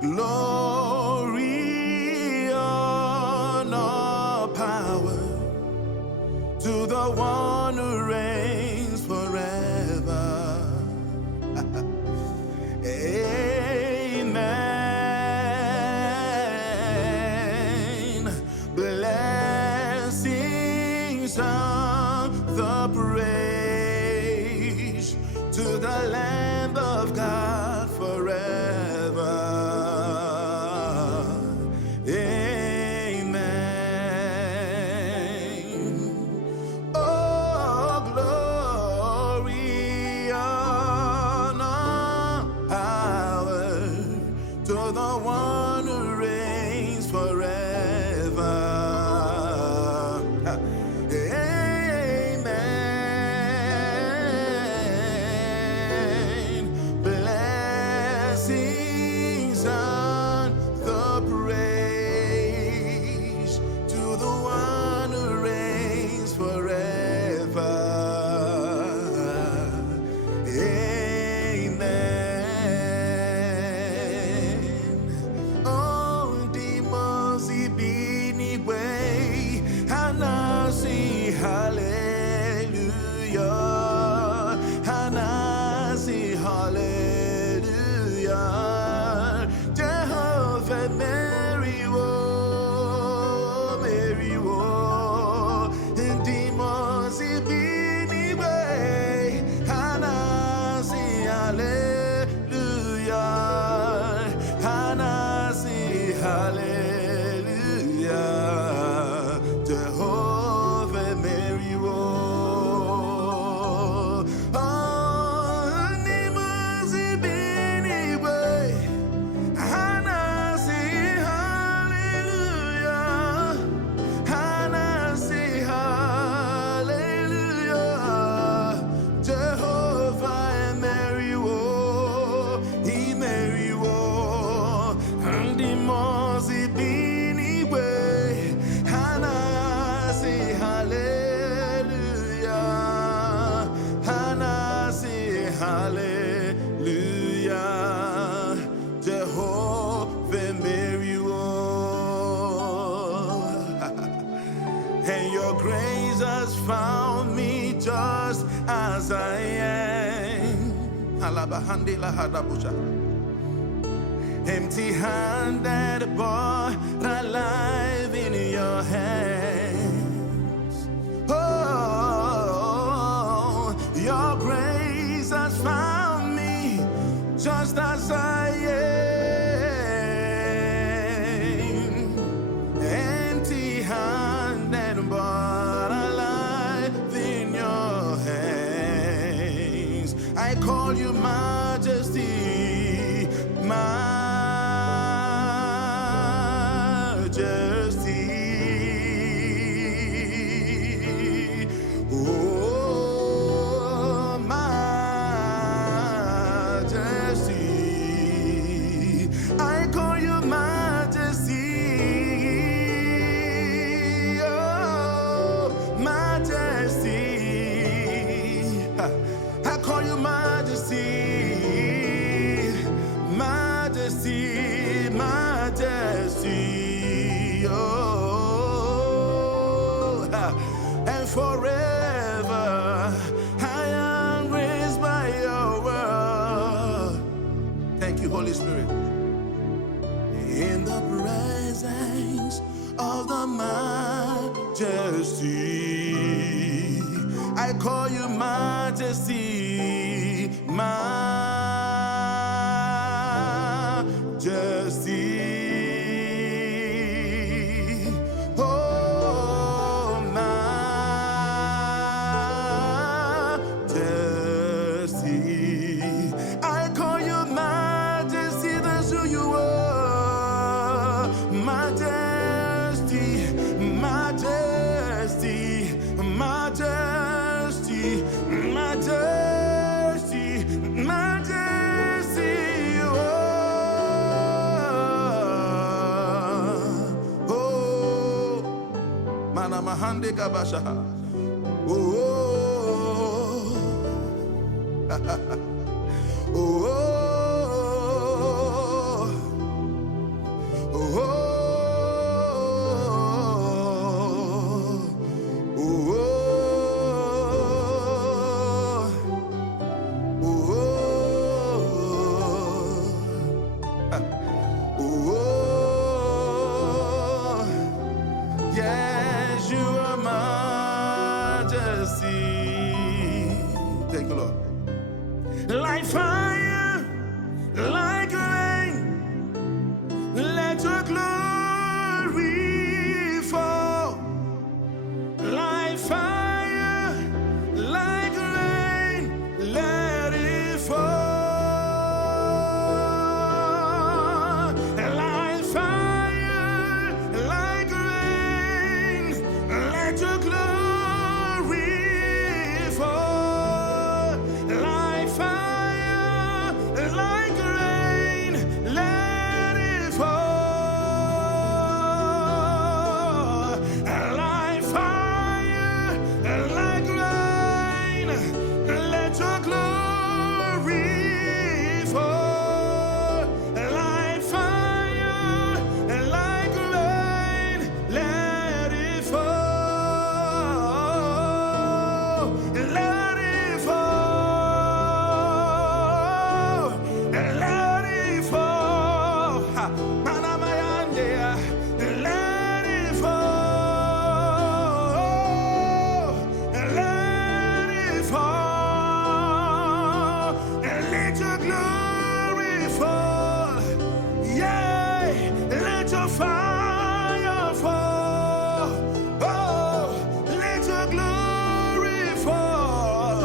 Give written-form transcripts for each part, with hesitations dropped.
Glory, honor, power to the one who reigns forever. Amen. Blessings and the praise to the Lamb of God forever. Amen. Oh, glory, honor, power to the one who reigns forever. Amen. Blessings and the praise to the one who reigns forever. Amen. Oh, demons be way, and I say hallelujah, and I say hallelujah. Jehovah, Mary, oh, Mary, oh, and demons be way, and I say hallelujah, and I say hallelujah. Jehovah, Mary, oh, demons be way, and I say hallelujah, and I say hallelujah. Jehovah, Mary, oh, he Mary, oh, and demons be way, and I say hallelujah, and I say hallelujah. Jehovah, Mary, oh, and your grace has found me just as I am. Alabahandila hadabusha. Empty-handed, but alive in your hands. Oh, your grace has found me just as I am. Empty-handed, but alive in your hands. I call you Majesty, Majesty. Oh, Majesty. I call you Majesty. Oh, Majesty. I call you Majesty. Majesty, Majesty, oh, and forever I am graced by your word. Thank you, Holy Spirit. In the presence of the Majesty, I call you Majesty, Majesty. Oh, Majesty. I call you Majesty, that's who you are. Majesty, Majesty, Majesty, Majesty, Majesty. Oh, Mana Mahande Kabasha. Oh, oh, Oh, yes, you are majesty. Thank you, Lord. Like fire, like rain, let your glory fall. Like fire, like rain, let it fall. Like fire, like rain, let your glory fall. Like fire, like rain, let it fall. Like fire, like rain, let your glory fall. Like fire, like rain, let it fall. Let it fall. Let it fall. Ha. Manamayande. Let it fall. Let it fall. Let your glory fall. Yeah. Let your fire fall. Oh, let your glory fall.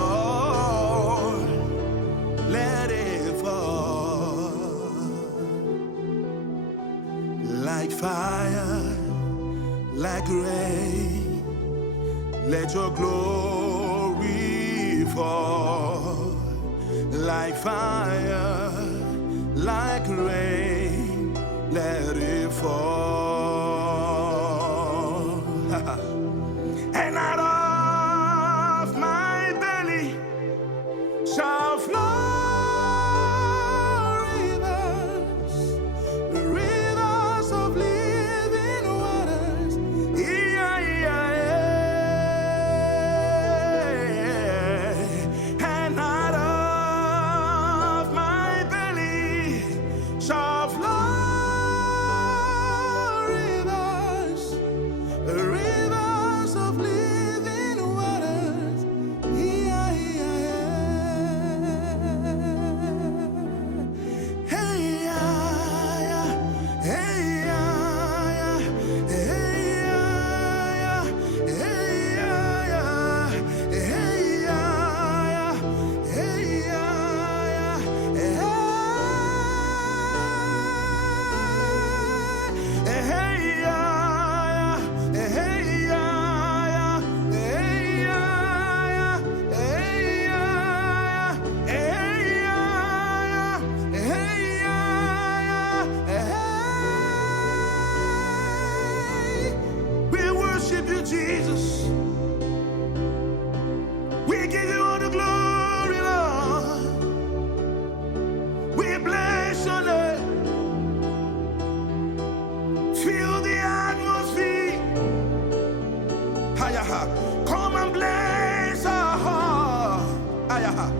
Let it fall. Like fire, like rain, let your glory fall. Like fire, like rain, let it fall. And out of my belly shall flow rivers of living waters. Yeah, yeah, yeah. And out of my belly shall flow rivers of living waters. Yeah, yeah, yeah. Hey, yeah, yeah. Hey, yeah, yeah. Hey, yeah, yeah. Hey, yeah, yeah. Hey, yeah, yeah. Hey, yeah, yeah. Hey, yeah, yeah. Hey, yeah, yeah. Hey, yeah, yeah. Hey, yeah, yeah. Hey, yeah, yeah. Hey. We worship you, Jesus. We give you all the glory, Lord. We bless your name. Feel the atmosphere. Hayaha. Come and bless our heart. Hayaha.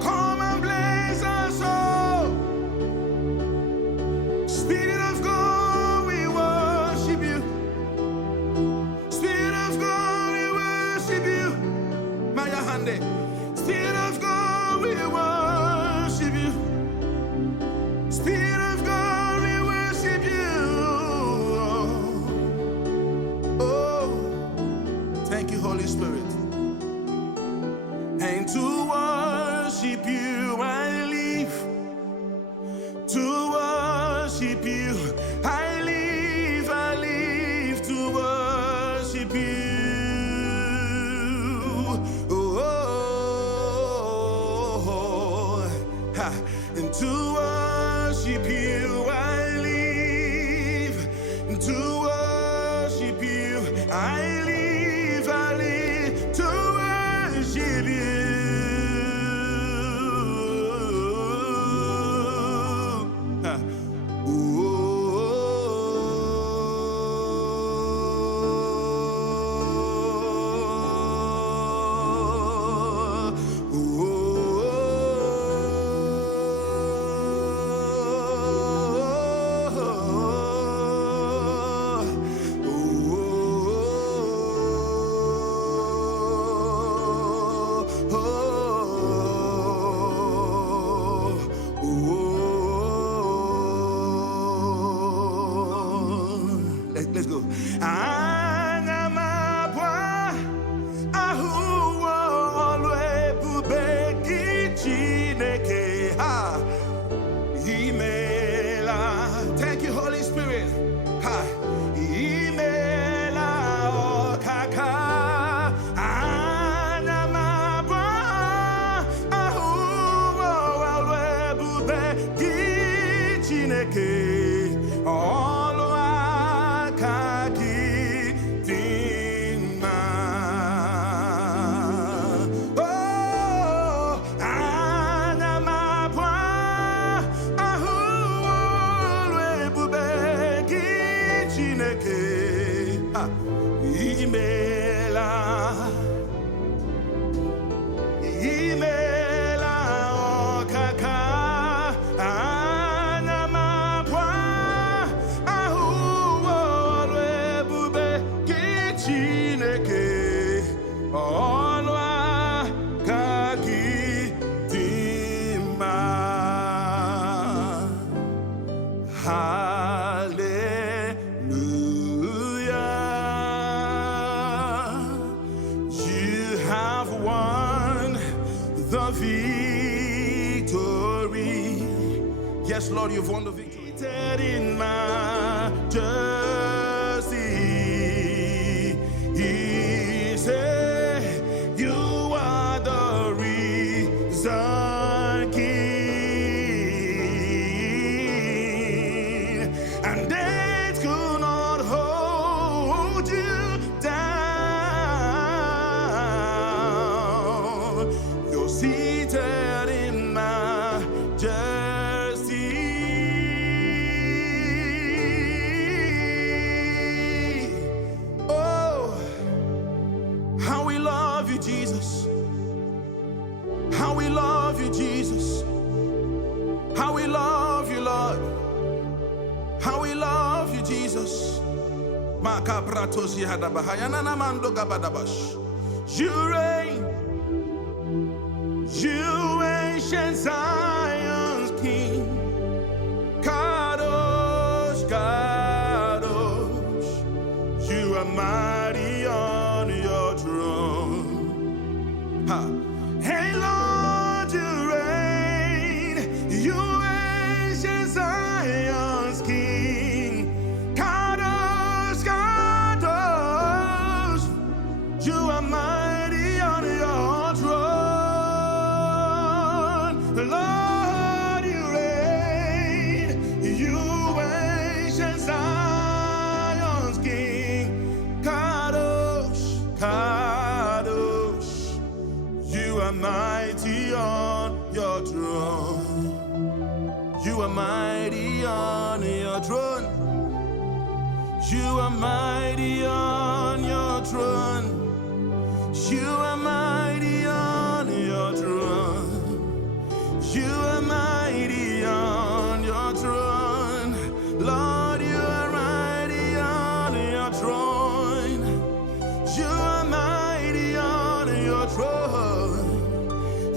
Come and bless our soul. Spirit of God, we worship you. Spirit of God, we worship you. Maya Hande. Spirit of God, we worship you. Spirit of God, we worship you. Oh, thank you, Holy Spirit. And to worship you, I live. To worship you, I live to worship you. Oh, ha. And to worship you, I live. To worship you, I live to worship you. Ha. Oh, Anamabwa ahuwa olwe bubeki chineke ha imela. Thank you, Holy Spirit. Ha imela okaka anamabwa ahuwa olwe bubeki chineke. Yes, Lord, you've won the victory. In majesty, He said, you are the risen King, and death could not hold you down. You're seated in majesty. Jesus, how we love you, Jesus, how we love you, Lord, how we love you, Jesus. You reign, you ancient Zion's King, Kadosh, Kadosh, you are mighty on your throne. Hey Lord, you reign, you ancient Zion's King, Kadosh, Kadosh, you are mighty on your throne. Lord, you reign, you ancient Zion's King, Kadosh, Kadosh, you are mighty on your throne. You are mighty on your throne. You are mighty on your throne. You are mighty on your throne. You are mighty on your throne. Lord, you are mighty on your throne. You are mighty on your throne.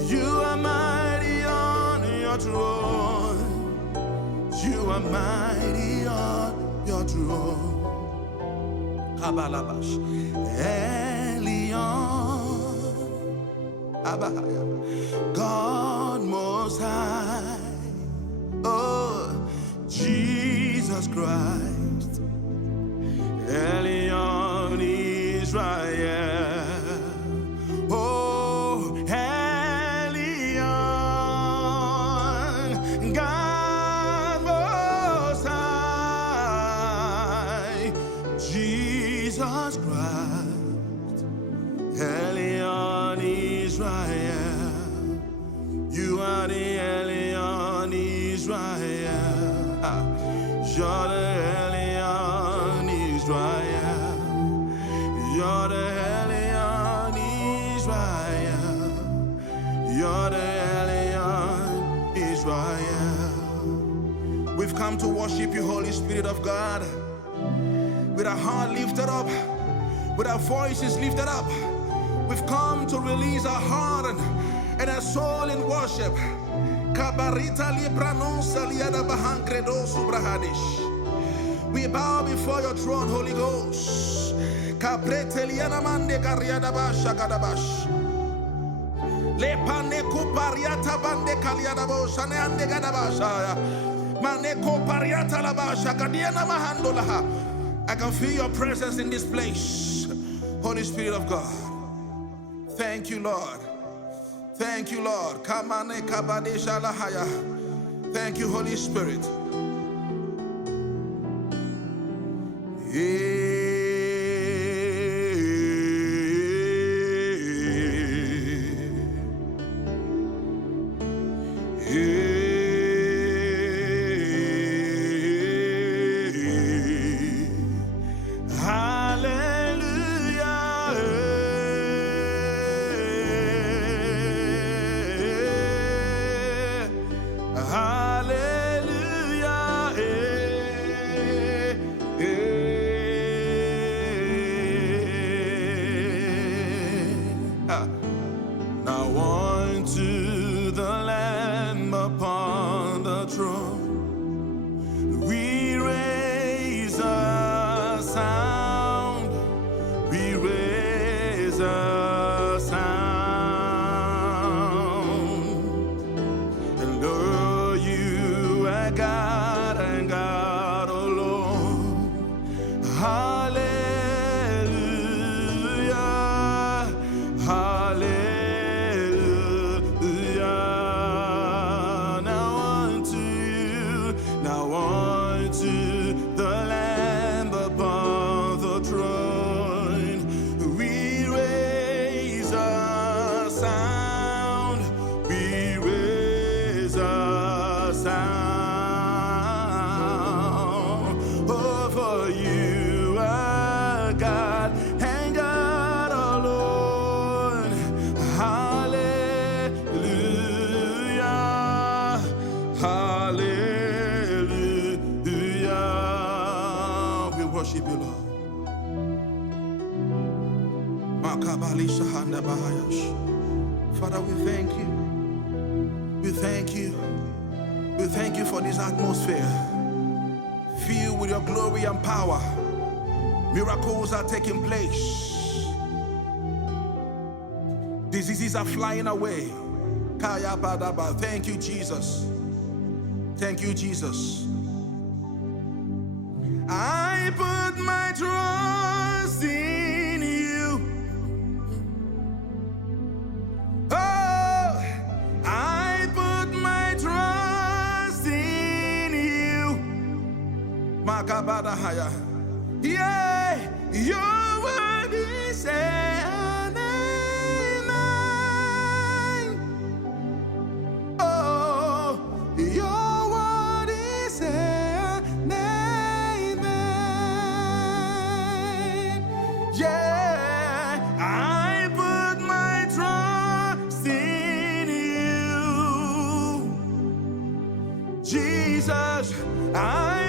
You are mighty on your throne. You are mighty on your throne. Kabalabash. Elion. Abahaya. God most high. Oh, Jesus Christ. Elion Israel. Oh, Elion, God most high, Jesus Christ, Elion Israel, you are the Elion Israel, you're the Elion Israel, you're the Elion Israel, you're the Elion Israel. We've come to worship you, Holy Spirit of God, with our heart lifted up, with our voices lifted up. We've come to release our heart and our soul in worship. We bow before your throne, Holy Ghost. Kapreteliana mande kariadabasha gadabash. Le pande kupariata bande kaliadabo shane ande gadabasha. Mane kupariata labasha kadiana mahandolaha. I can feel your presence in this place, Holy Spirit of God. Thank you, Lord. Thank you, Lord. Kamane kabadesha lahaya. Thank you, Holy Spirit. Now unto the Lamb upon the throne, we raise a sound, we raise a sound, and Lord, you are God and God alone. Hallelujah, hallelujah. Worship you, Lord. Father, we thank you. We thank you. We thank you for this atmosphere filled with your glory and power. Miracles are taking place. Diseases are flying away. Thank you, Jesus. Thank you, Jesus. I put my trust in you. Oh, I put my trust in you. Makabadahaya. Yeah, your word is an amen. Oh, your word is an amen. Yeah, I put my trust in you, Jesus. I